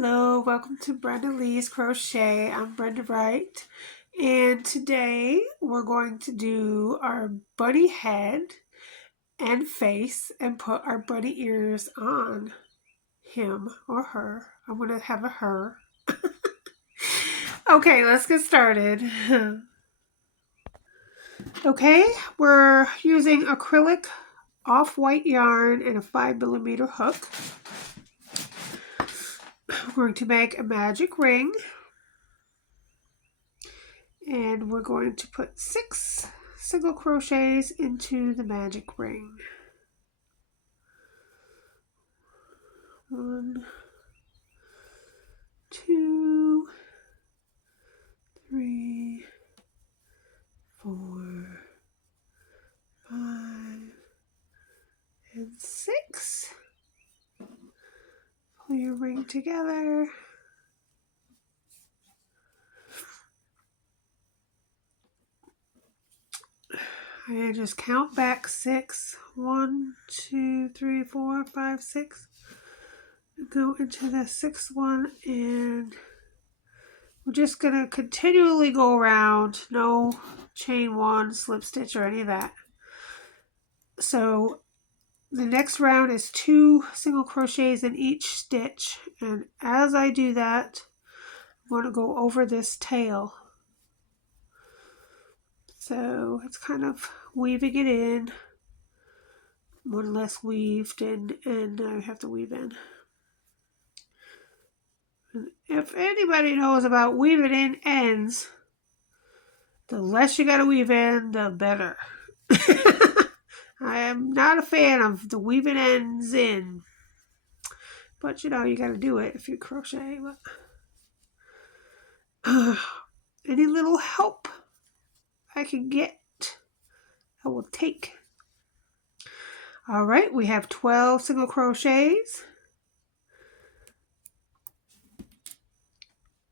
Hello, welcome to Brenda Lee's Crochet. I'm Brenda Wright, and today we're going to do our bunny head and face and put our bunny ears on him or her. I'm going to have a her. Okay, let's get started. Okay, we're using acrylic off-white yarn and a 5mm hook. We're going to make a magic ring. And we're going to put 6 single crochets into the magic ring. 1, 2, 3, 4, 5, and 6. Pull your ring together. And just count back 6. 1, 2, 3, 4, 5, 6. Go into the 6th one, and we're just going to continually go around. No chain 1, slip stitch, or any of that. So the next round is 2 single crochets in each stitch, and as I do that, I'm going to go over this tail. So it's kind of weaving it in, one less weaved, and I have to weave in. And if anybody knows about weaving in ends, the less you got to weave in, the better. I am not a fan of the weaving ends in, but you know, you got to do it if you crochet. But any little help I can get, I will take. All right, we have 12 single crochets.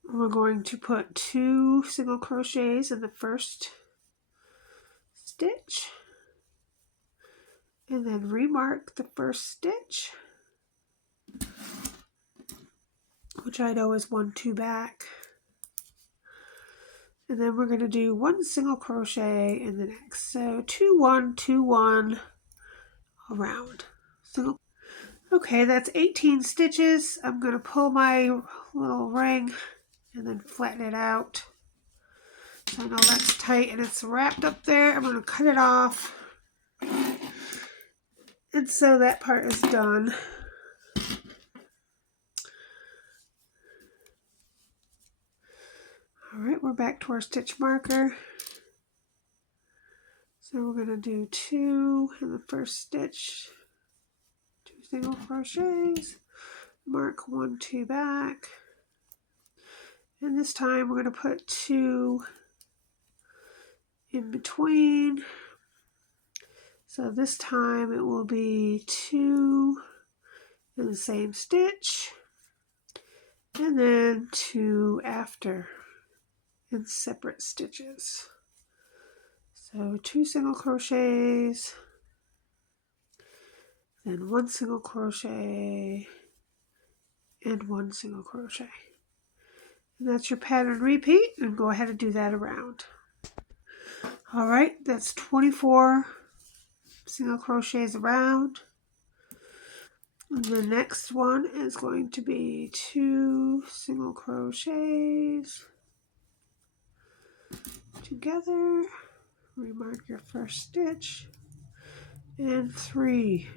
We're going to put 2 single crochets in the first stitch, and then remark the first stitch, which I know is 1, 2 back. And then we're going to do 1 single crochet in the next. So 2, 1, 2, 1 around. So, okay, that's 18 stitches. I'm going to pull my little ring and then flatten it out. So I know that's tight and it's wrapped up there. I'm going to cut it off. And so that part is done. All right, we're back to our stitch marker. So we're going to do 2 in the first stitch, 2 single crochets, mark 1, 2 back, and this time we're going to put 2 in between. So this time it will be 2 in the same stitch, and then 2 after in separate stitches. So 2 single crochets, then 1 single crochet, and 1 single crochet. And that's your pattern repeat, and go ahead and do that around. All right, that's 24 single crochets around. And the next one is going to be 2 single crochets together. Remark your first stitch, and 3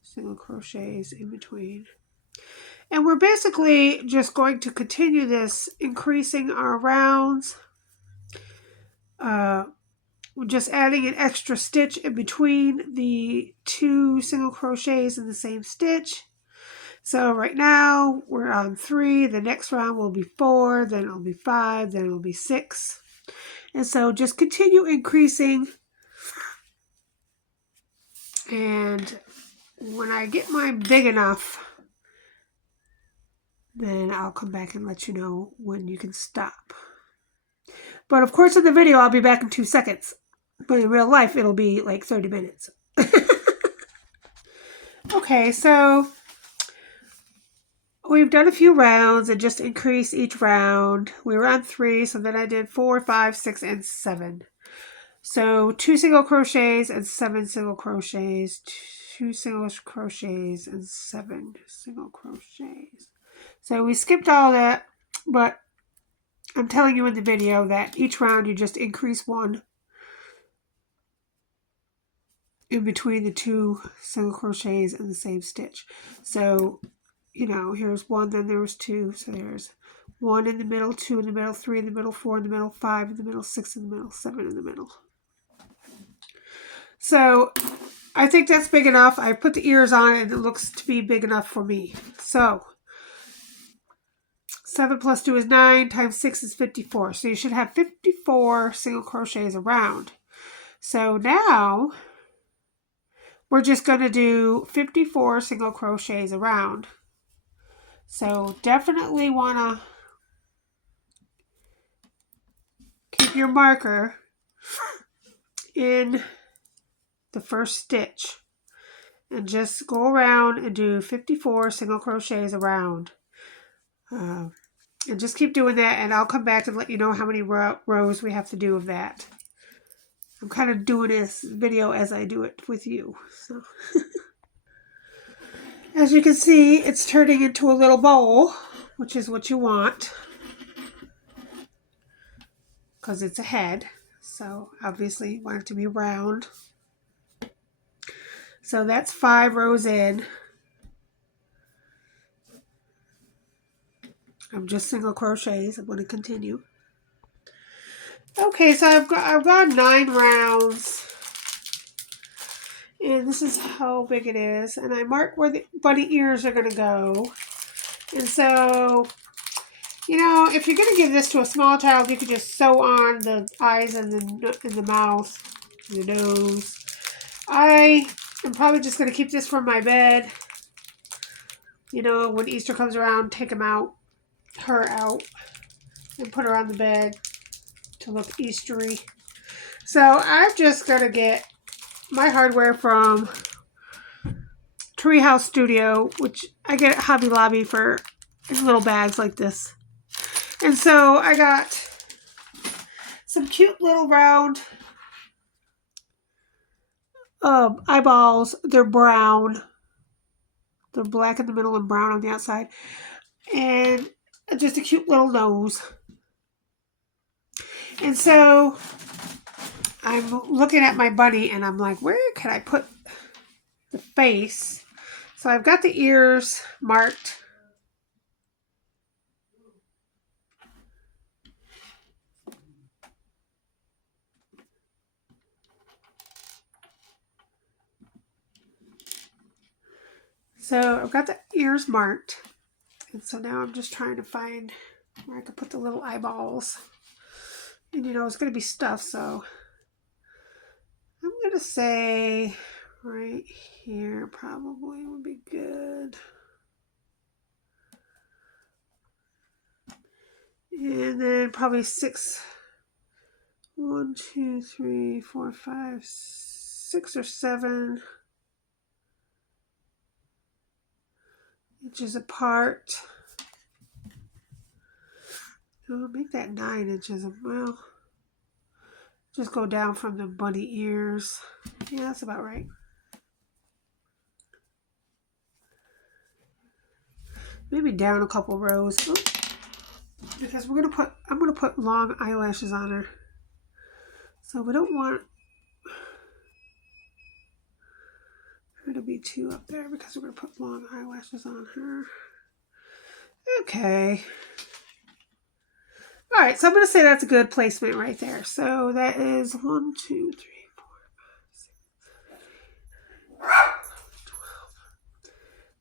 single crochets in between. And we're basically just going to continue this, increasing our rounds. We're just adding an extra stitch in between the 2 single crochets in the same stitch. So right now we're on 3. The next round will be 4, then it'll be 5, then it'll be 6. And so just continue increasing. And when I get mine big enough, then I'll come back and let you know when you can stop. But of course in the video I'll be back in 2 seconds. But in real life it'll be like 30 minutes. Okay, so we've done a few rounds and just increase each round. We were on 3, so then I did 4, 5, 6, and 7. So 2 single crochets and 7 single crochets, 2 single crochets and 7 single crochets. So we skipped all that, but I'm telling you in the video that each round you just increase 1 in between the 2 single crochets in the same stitch. So, you know, here's 1, then there was 2, so there's 1 in the middle, 2 in the middle, 3 in the middle, 4 in the middle, 5 in the middle, 6 in the middle, 7 in the middle. So I think that's big enough. I put the ears on and it looks to be big enough for me. So 7 plus 2 is 9, times 6 is 54. So you should have 54 single crochets around. So now we're just going to do 54 single crochets around. So definitely want to keep your marker in the first stitch and just go around and do 54 single crochets around. And just keep doing that, and I'll come back and let you know how many rows we have to do of that. I'm kind of doing this video as I do it with you. So as you can see, it's turning into a little bowl, which is what you want because it's a head. So obviously you want it to be round. So that's 5 rows in. I'm just single crochets. I'm going to continue. Okay, so I've got 9 rounds. And this is how big it is. And I mark where the bunny ears are going to go. And so, you know, if you're going to give this to a small child, you could just sew on the eyes and the mouth, the nose. I am probably just going to keep this for my bed. You know, when Easter comes around, take her out, and put her on the bed to look Eastery. So I'm just going to get my hardware from Treehouse Studio, which I get at Hobby Lobby for little bags like this. And so I got some cute little round eyeballs. They're brown. They're black in the middle and brown on the outside. And just a cute little nose. And so I'm looking at my bunny and I'm like, where can I put the face? So I've got the ears marked. So I've got the ears marked. And so now I'm just trying to find where I can put the little eyeballs. And you know, it's going to be stuffed, so I'm going to say right here probably would be good. And then probably 6, 1, 2, 3, 4, 5, 6 or 7 inches apart. I'll make that 9 inches. Well, just go down from the bunny ears. Yeah, that's about right. Maybe down a couple rows. Oops. Because I'm gonna put long eyelashes on her. So we don't want her to be too up there because we're gonna put long eyelashes on her. Okay. All right, so I'm gonna say that's a good placement right there. So that is 1, 2, 3, 4, 5, 6, 12.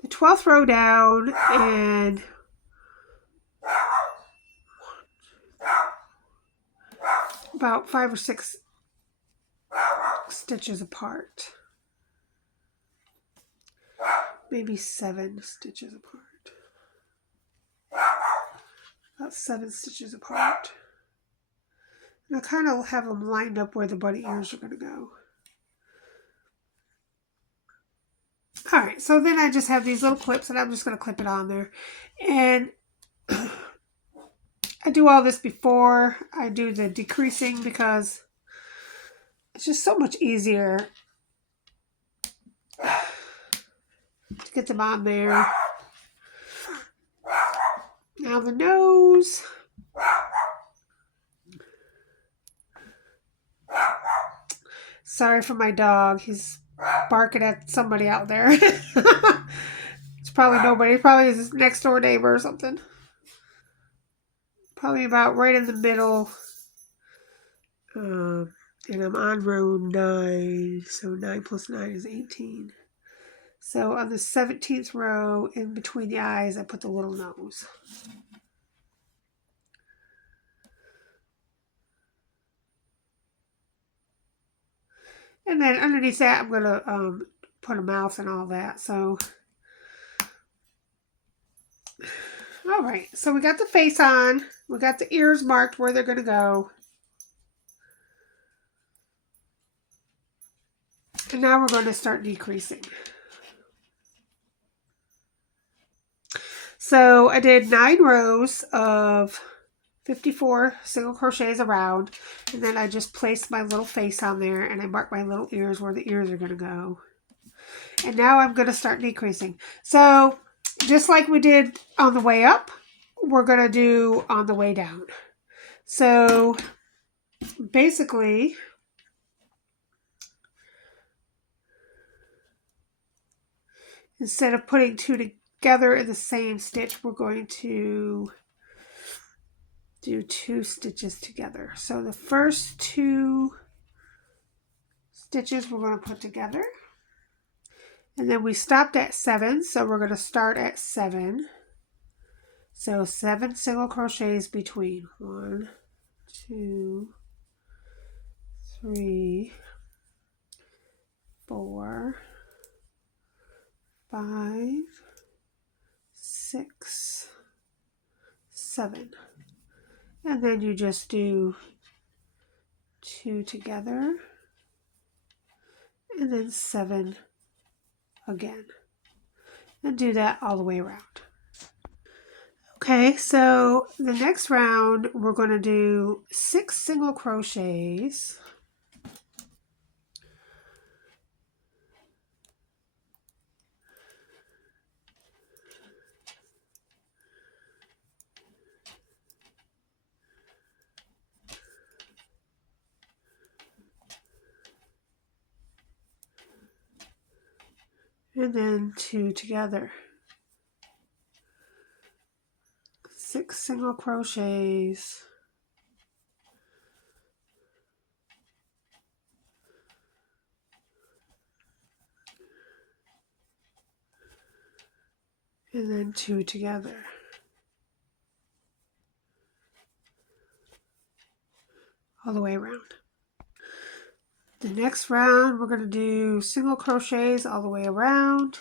The 12th row down and about 5 or 6 stitches apart. Maybe 7 stitches apart. About 7 stitches apart. And I kind of have them lined up where the bunny ears are going to go. All right, so then I just have these little clips and I'm just going to clip it on there. And I do all this before I do the decreasing because it's just so much easier to get them on there. Now the nose. Sorry for my dog. He's barking at somebody out there. It's probably nobody. Probably his next door neighbor or something. Probably about right in the middle. And I'm on row 9. So 9 plus 9 is 18. So on the 17th row, in between the eyes, I put the little nose. And then underneath that, I'm going to put a mouth and all that. So, all right. So we got the face on. We got the ears marked where they're going to go. And now we're going to start decreasing. So I did 9 rows of 54 single crochets around, and then I just placed my little face on there and I marked my little ears where the ears are going to go. And now I'm going to start decreasing. So just like we did on the way up, we're going to do on the way down. So basically, instead of putting 2 together in the same stitch, we're going to do 2 stitches together. So the first 2 stitches we're going to put together. And then we stopped at 7, so we're going to start at 7. So 7 single crochets between 1, 2, 3, 4, 5, 6, 7. And then you just do 2 together and then 7 again. And do that all the way around. Okay, so the next round we're going to do 6 single crochets. And then 2 together. 6 single crochets. And then 2 together. All the way around. The next round we're going to do single crochets all the way around.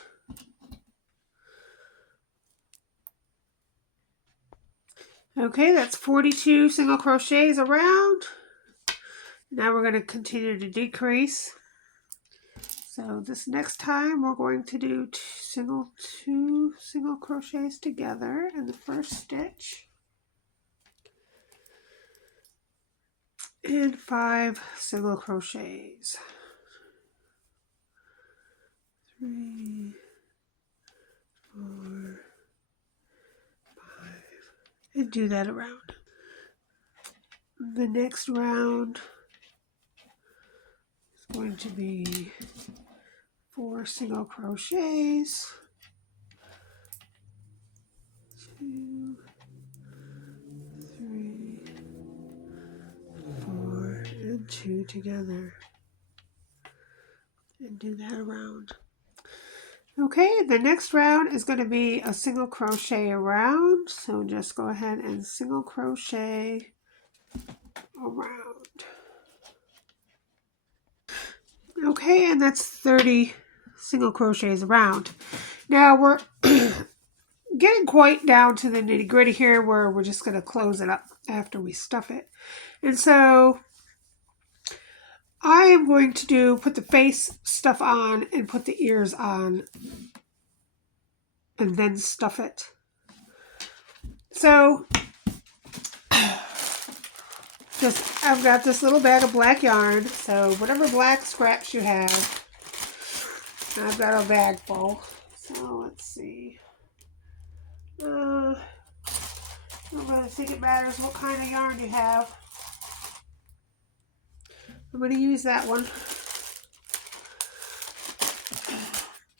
Okay, that's 42 single crochets around. Now we're going to continue to decrease. So this next time we're going to do 2 single crochets together in the first stitch. And 5 single crochets. 3, 4, 5. And do that around. The next round is going to be 4 single crochets. 2, 3, 4, and 2 together. And do that around. Okay, the next round is going to be a single crochet around. So just go ahead and single crochet around. Okay, and that's 30 single crochets around. Now we're getting quite down to the nitty gritty here where we're just going to close it up after we stuff it. And so I am going to put the face stuff on and put the ears on and then stuff it. So I've got this little bag of black yarn. So whatever black scraps you have, I've got a bag full. So let's see. I don't really think it matters what kind of yarn you have. I'm going to use that one.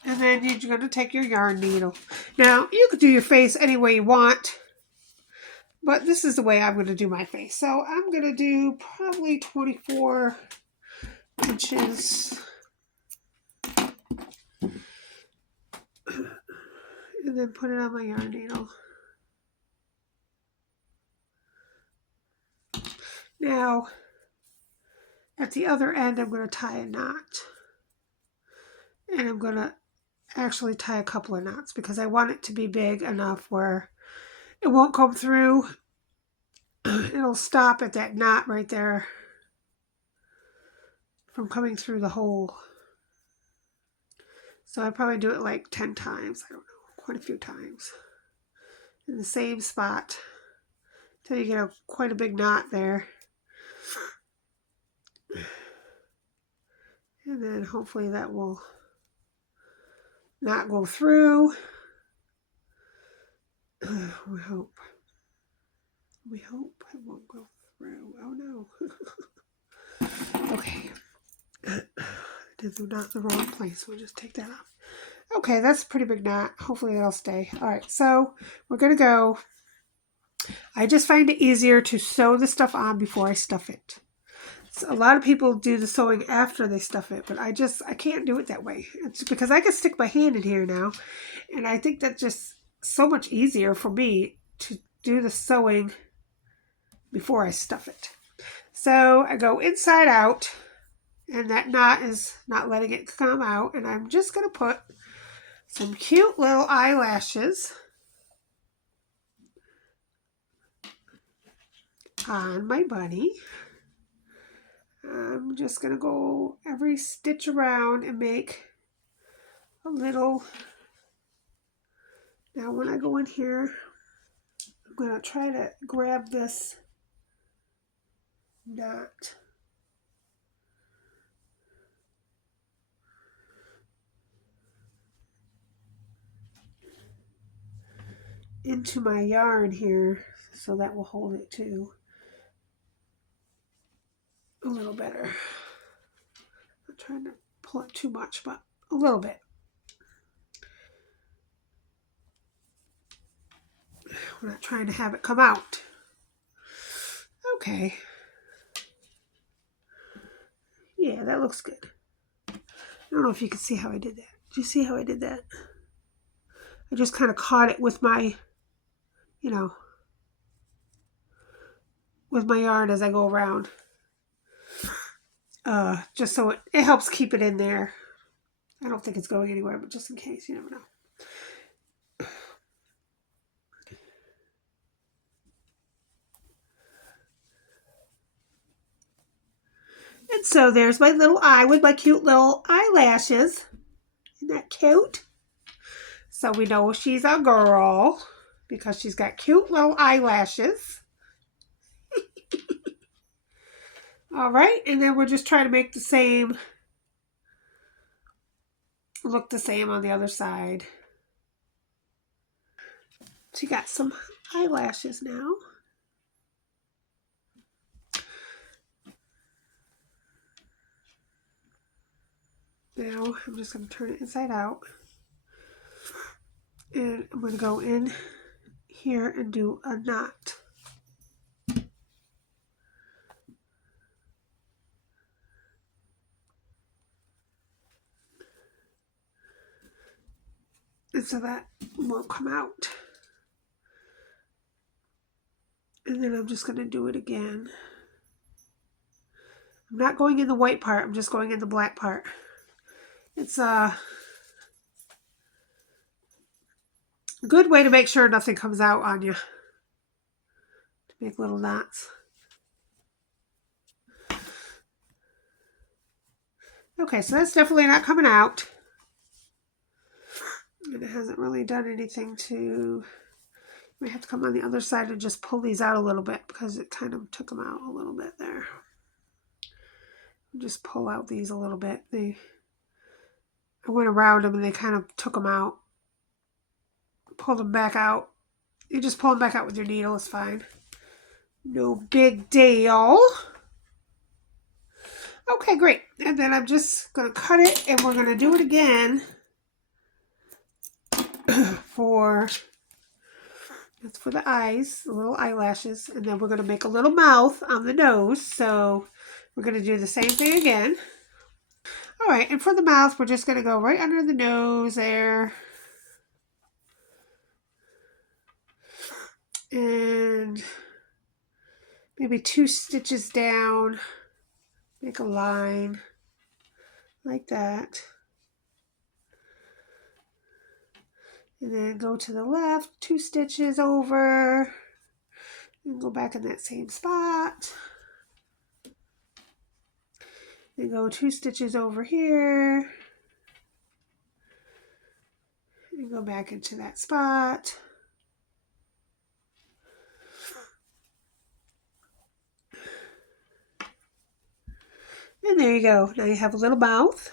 And then you're going to take your yarn needle. Now, you could do your face any way you want, but this is the way I'm going to do my face. So I'm going to do probably 24 inches. And then put it on my yarn needle. Now, at the other end, I'm going to tie a knot. And I'm going to actually tie a couple of knots because I want it to be big enough where it won't come through. It'll stop at that knot right there from coming through the hole. So I probably do it like 10 times. I don't know, quite a few times. In the same spot until you get quite a big knot there. And then hopefully that will not go through. We hope. We hope it won't go through. Oh no. Okay. Did the knot in the wrong place. We'll just take that off. Okay, that's a pretty big knot. Hopefully that'll stay. Alright, so we're going to go. I just find it easier to sew the stuff on before I stuff it. So a lot of people do the sewing after they stuff it, but I can't do it that way. It's because I can stick my hand in here now, and I think that's just so much easier for me to do the sewing before I stuff it. So I go inside out, and that knot is not letting it come out, and I'm just going to put some cute little eyelashes on my bunny. I'm just going to go every stitch around and make a little. Now when I go in here, I'm going to try to grab this knot. Into my yarn here, so that will hold it too a little better. I'm not trying to pull it too much, but a little bit. We're not trying to have it come out. Okay. Yeah, that looks good. I don't know if you can see how I did that. Did you see how I did that? I just kind of caught it with my, with my yarn as I go around. Just so it helps keep it in there. I don't think it's going anywhere, but just in case, you never know. And so there's my little eye with my cute little eyelashes. Isn't that cute? So we know she's a girl because she's got cute little eyelashes. All right, and then we're just trying to make the same, look the same on the other side. She got some eyelashes now. Now I'm just going to turn it inside out. And I'm going to go in here and do a knot. And so that won't come out. And then I'm just going to do it again. I'm not going in the white part. I'm just going in the black part. It's a good way to make sure nothing comes out on you. To make little knots. Okay, so that's definitely not coming out. And it hasn't really done anything to... We have to come on the other side and just pull these out a little bit because it kind of took them out a little bit there. Just pull out these a little bit. I went around them and they kind of took them out. Pulled them back out. You just pull them back out with your needle, it's fine. No big deal. Okay, great. And then I'm just going to cut it and we're going to do it again that's for the eyes, the little eyelashes. And then we're going to make a little mouth on the nose. So we're going to do the same thing again. All right, and for the mouth, we're just going to go right under the nose there. And maybe 2 stitches down. Make a line like that. And then go to the left, 2 stitches over. And go back in that same spot. And go 2 stitches over here. And go back into that spot. And there you go. Now you have a little mouth.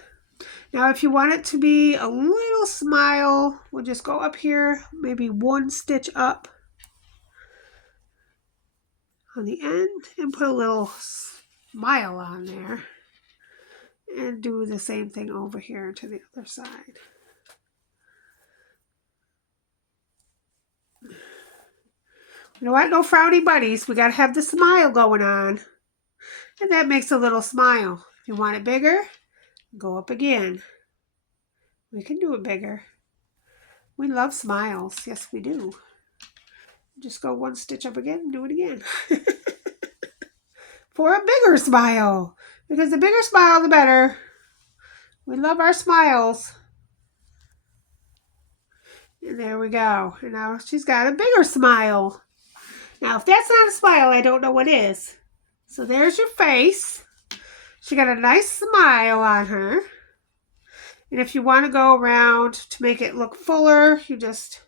Now if you want it to be a little smile, we'll just go up here, maybe 1 stitch up on the end and put a little smile on there. And do the same thing over here to the other side. You know what? No frowny bunnies. We got to have the smile going on. And that makes a little smile. If you want it bigger, go up again. We can do it bigger. We love smiles. Yes, we do. Just go 1 stitch up again and do it again. For a bigger smile. Because the bigger smile, the better. We love our smiles. And there we go. And now she's got a bigger smile. Now, if that's not a smile, I don't know what is. So there's your face. She got a nice smile on her. And if you want to go around to make it look fuller, you just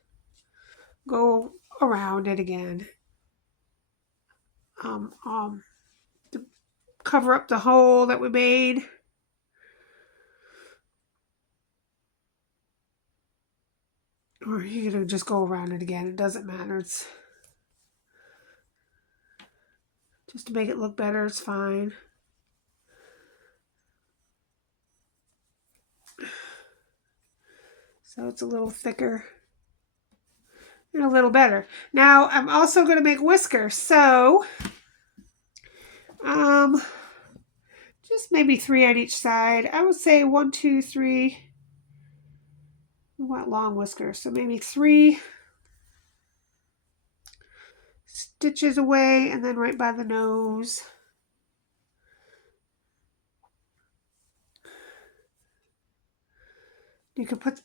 go around it again. To cover up the hole that we made. Or you can just go around it again. It doesn't matter. It's just to make it look better. It's fine. So it's a little thicker and a little better. Now I'm also going to make whiskers. So just maybe 3 on each side. I would say 1, 2, 3. We want long whiskers, so maybe 3 stitches away and then right by the nose. You can put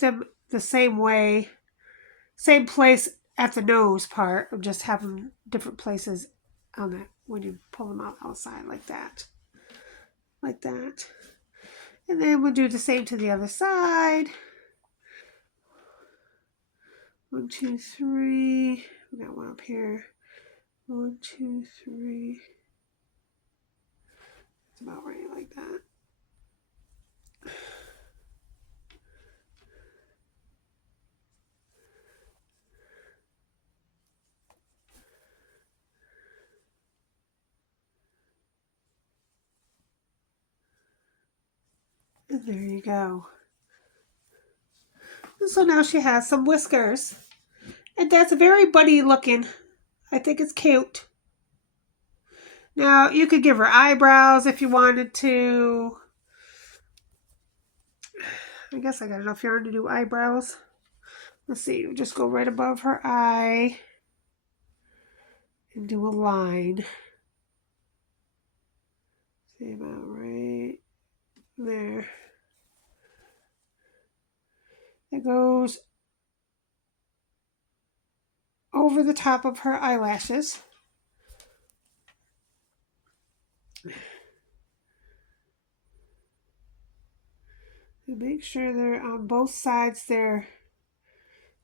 them the same way, same place at the nose part, or just have them different places on it when you pull them out outside like that. Like that. And then we'll do the same to the other side. 1, 2, 3. We got one up here. 1, 2, 3. It's about right like that. And there you go. And so now she has some whiskers. And that's very bunny looking. I think it's cute. Now, you could give her eyebrows if you wanted to. I guess I got enough yarn to do eyebrows. Let's see, just go right above her eye and do a line. See about right there. It goes over the top of her eyelashes. And make sure they're on both sides, they're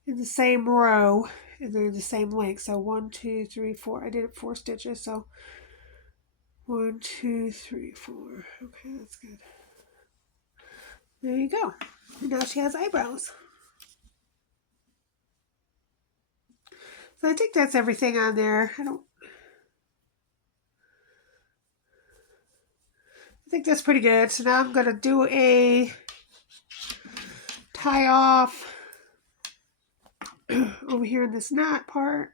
in the same row and they're the same length. So 1, 2, 3, 4. I did it 4 stitches, so 1, 2, 3, 4. Okay, that's good. There you go. And now she has eyebrows. So I think that's everything on there. I think that's pretty good. So now I'm going to do a tie off over here in this knot part.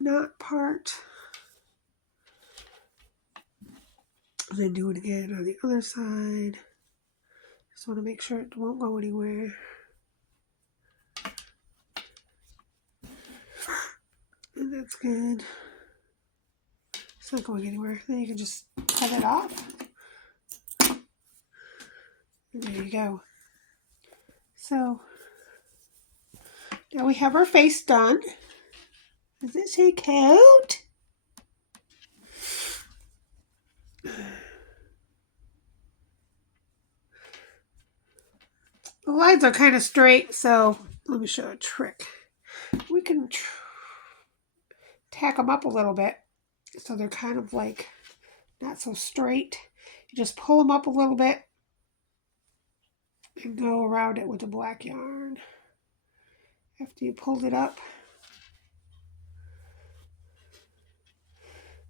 Knot part. And then do it again on the other side. Just want to make sure it won't go anywhere. And that's good. It's not going anywhere. Then you can just cut it off. And there you go. So now we have our face done. Isn't she cute? The lines are kind of straight, so let me show a trick. We can tack them up a little bit so they're kind of like not so straight. You just pull them up a little bit and go around it with the black yarn. After you pulled it up,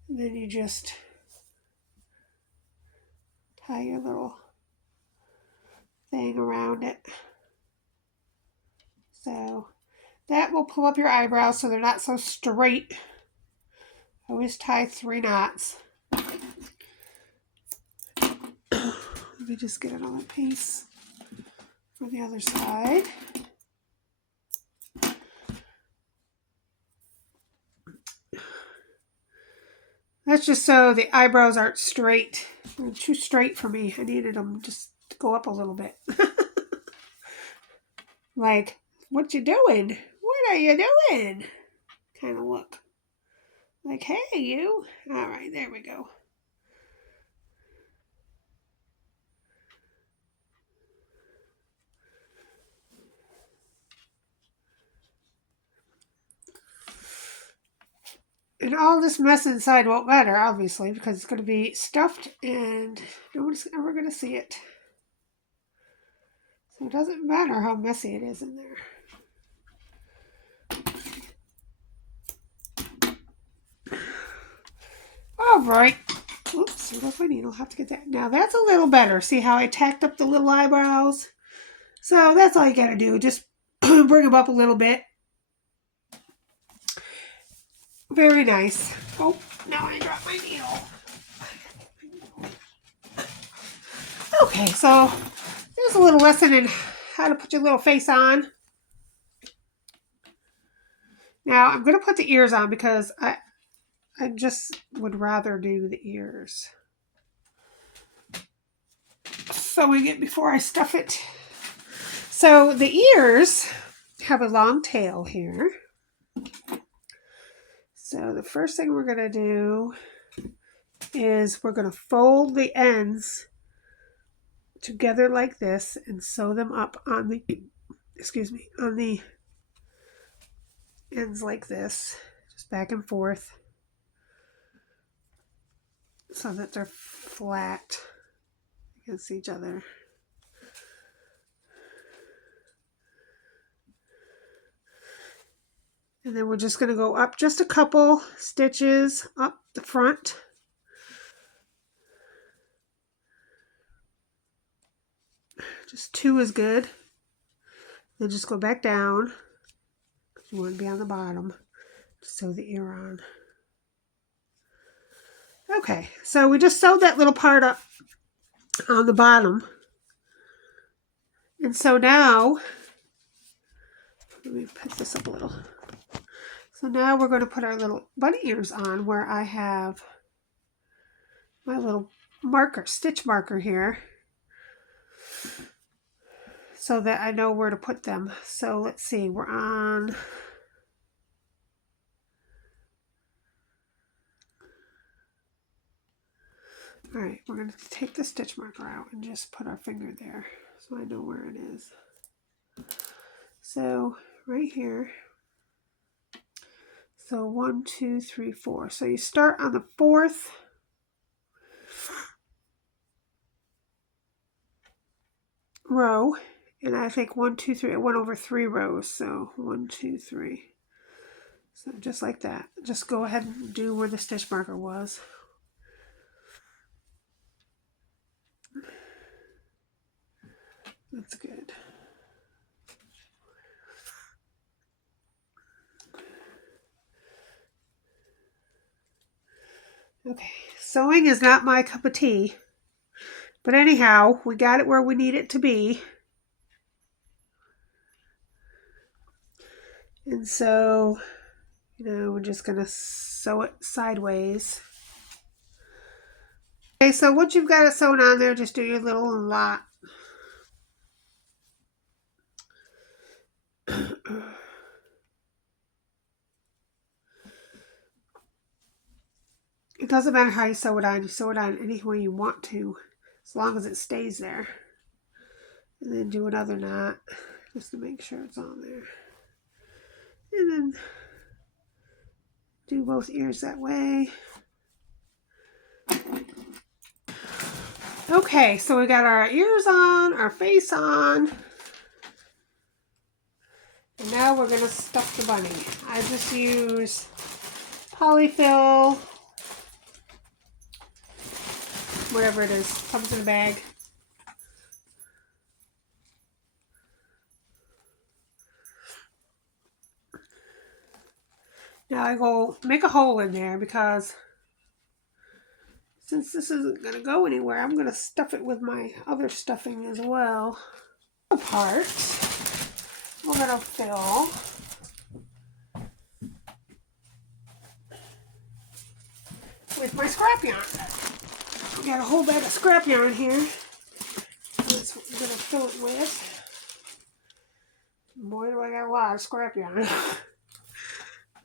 and then you just tie your little thing around it. So that will pull up your eyebrows so they're not so straight. Always tie 3 knots. Let me just get another piece for the other side. That's just so the eyebrows aren't straight. They're too straight for me. I needed them just to go up a little bit. Like, what you doing? What are you doing? Kind of look. Like, hey, you. All right, there we go. And all this mess inside won't matter, obviously, because it's going to be stuffed and no one's ever going to see it. So it doesn't matter how messy it is in there. All right. Oops, where's my needle? I'll have to get that. Now that's a little better. See how I tacked up the little eyebrows? So that's all you got to do. Just bring them up a little bit. Very nice. Oh, now I dropped my needle. Okay, so there's a little lesson in how to put your little face on. Now I'm going to put the ears on because I just would rather do the ears. Sewing it before I stuff it. So the ears have a long tail here. So the first thing we're going to do is we're going to fold the ends together like this and sew them up on the, on the ends like this, just back and forth so that they're flat against each other. And then we're just going to go up just a couple stitches up the front. Just 2 is good. Then just go back down because you want to be on the bottom to sew the ear on. Okay, so we just sewed that little part up on the bottom. And so now, let me put this up a little. So now we're going to put our little bunny ears on where I have my little marker, stitch marker here, so that I know where to put them. So let's see, we're on, all right, we're going to take the stitch marker out and just put our finger there so I know where it is. So right here, so 1, 2, 3, 4. So you start on the 4th row, and I think 1, 2, 3, I went over 3 rows, so 1, 2, 3. So just like that. Just go ahead and do where the stitch marker was. That's good. Okay, sewing is not my cup of tea, but anyhow, we got it where we need it to be. And so, we're just going to sew it sideways. Okay, so once you've got it sewn on there, just do your little knot. It doesn't matter how you sew it on. You sew it on any way you want to, as long as it stays there. And then do another knot, just to make sure it's on there. And then do both ears that way. Okay, so we got our ears on, our face on. And now we're going to stuff the bunny. I just use polyfill, whatever it is, comes in a bag. Now I go make a hole in there because since this isn't going to go anywhere, I'm going to stuff it with my other stuffing as well. The part we're going to fill with my scrap yarn. We got a whole bag of scrap yarn here. That's what we're going to fill it with. Boy, do I got a lot of scrap yarn.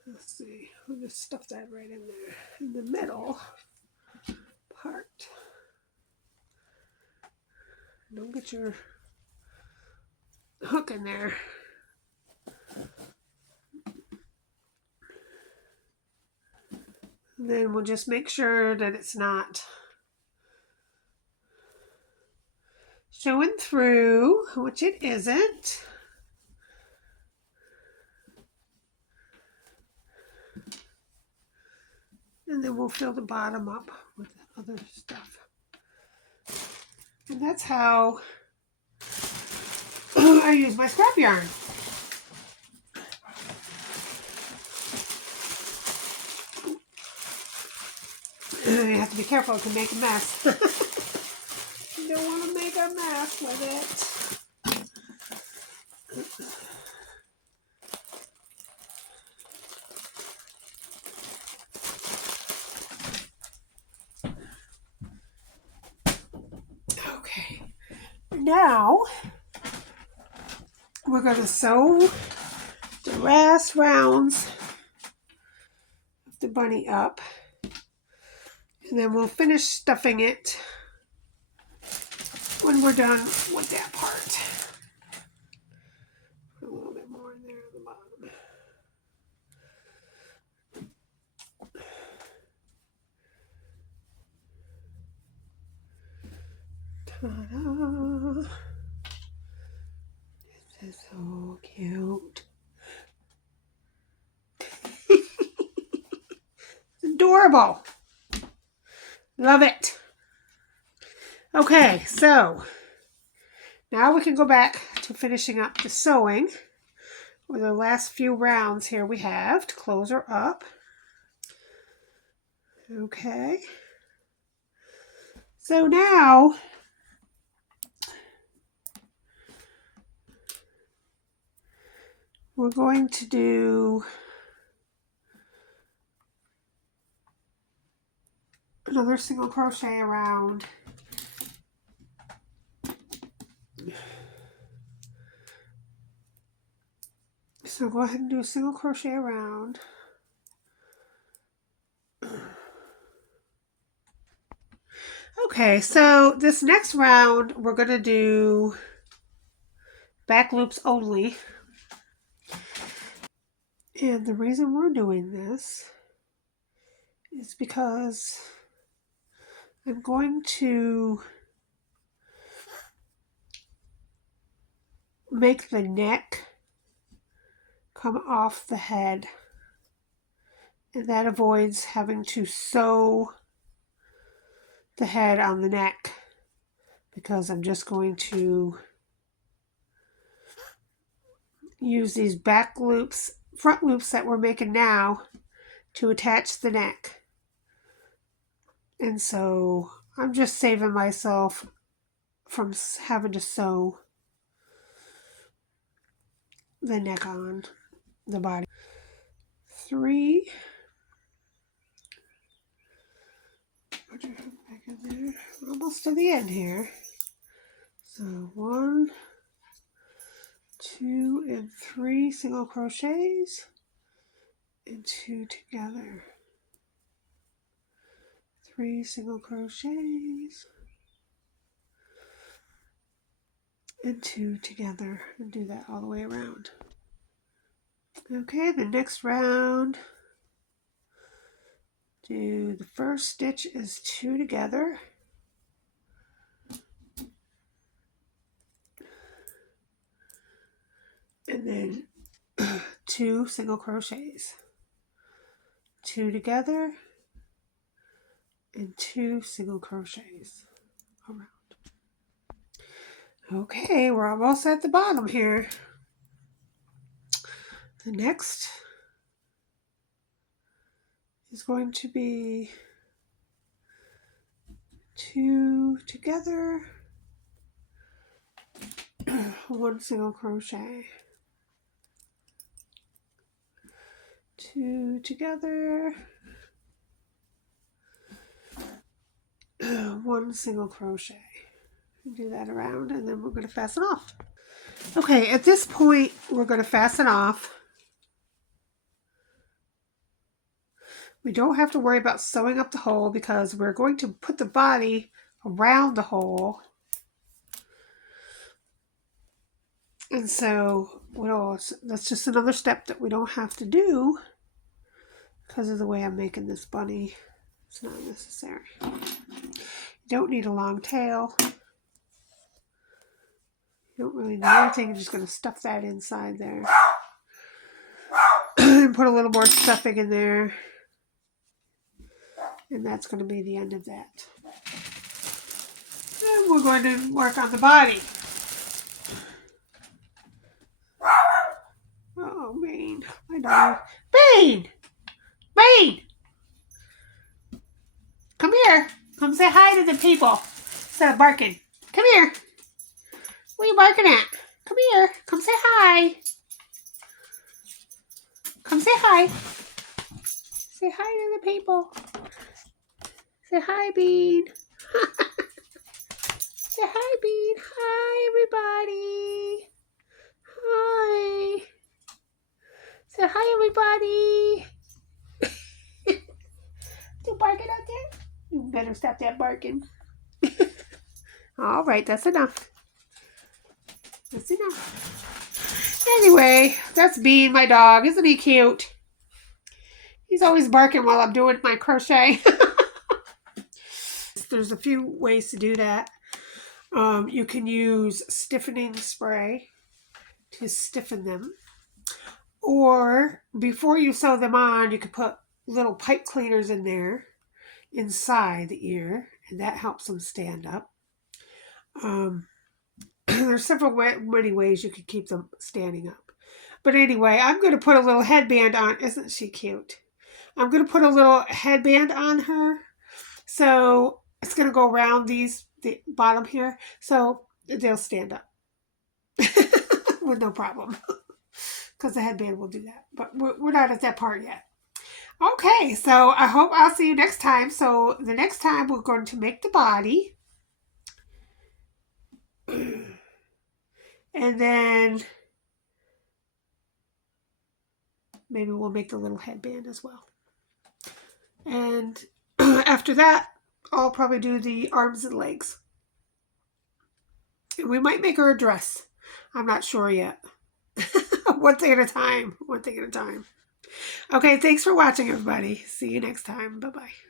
Let's see. I'll just stuff that right in there in the middle part. Don't get your hook in there. And then we'll just make sure that it's not showing through, which it isn't. And then we'll fill the bottom up with other stuff. And that's how I use my scrap yarn. You have to be careful, it can make a mess. You don't want to make a mess with it. Okay, now we're going to sew the last rounds of the bunny up, and then we'll finish stuffing it when we're done with that part. A little bit more in there at the bottom. Ta-da! This is so cute. It's adorable. Love it. Okay, so now we can go back to finishing up the sewing. With the last few rounds here we have to close her up. Okay. So now we're going to do another single crochet around so go ahead and do a single crochet around. Okay, so this next round, we're going to do back loops only. And the reason we're doing this is because I'm going to make the neck come off the head. And that avoids having to sew the head on the neck, because I'm just going to use these back loops, front loops that we're making now to attach the neck. And so I'm just saving myself from having to sew the neck on the body. 3. Put your hook back in there. Almost to the end here. So 1, 2, and 3 single crochets, and 2 together. 3 single crochets, and 2 together, and do that all the way around. Okay, the next round, do the first stitch is 2 together, and then 2 single crochets, 2 together, and 2 single crochets around. Okay, we're almost at the bottom here. The next is going to be 2 together, 1 single crochet, 2 together, 1 single crochet. Do that around, and then we're going to fasten off. Okay, at this point we're going to fasten off. We don't have to worry about sewing up the hole because we're going to put the body around the hole. And so that's just another step that we don't have to do because of the way I'm making this bunny. It's not necessary. You don't need a long tail. You don't really need anything. You're just going to stuff that inside there. And put a little more stuffing in there. And that's going to be the end of that. And we're going to work on the body. Oh, Bean. My dog. Bean! Bean! Come here. Come say hi to the people instead of barking. Come here. What are you barking at? Come here. Come say hi. Come say hi. Say hi to the people. Say hi, Bean. Say hi, Bean. Hi, everybody. Hi. Say hi, everybody. You barking out there? You better stop that barking. All right, that's enough. That's enough. Anyway, that's Bean, my dog. Isn't he cute? He's always barking while I'm doing my crochet. There's a few ways to do that. You can use stiffening spray to stiffen them. Or before you sew them on, you can put little pipe cleaners in there inside the ear, and that helps them stand up. There's many ways you could keep them standing up. But anyway, I'm going to put a little headband on. Isn't she cute? I'm going to put a little headband on her. So it's going to go around the bottom here. So they'll stand up with no problem. Because the headband will do that. But we're not at that part yet. Okay, so I hope I'll see you next time. So the next time we're going to make the body. And then maybe we'll make the little headband as well. And after that, I'll probably do the arms and legs. And we might make her a dress. I'm not sure yet. One thing at a time. One thing at a time. Okay, thanks for watching, everybody. See you next time. Bye-bye.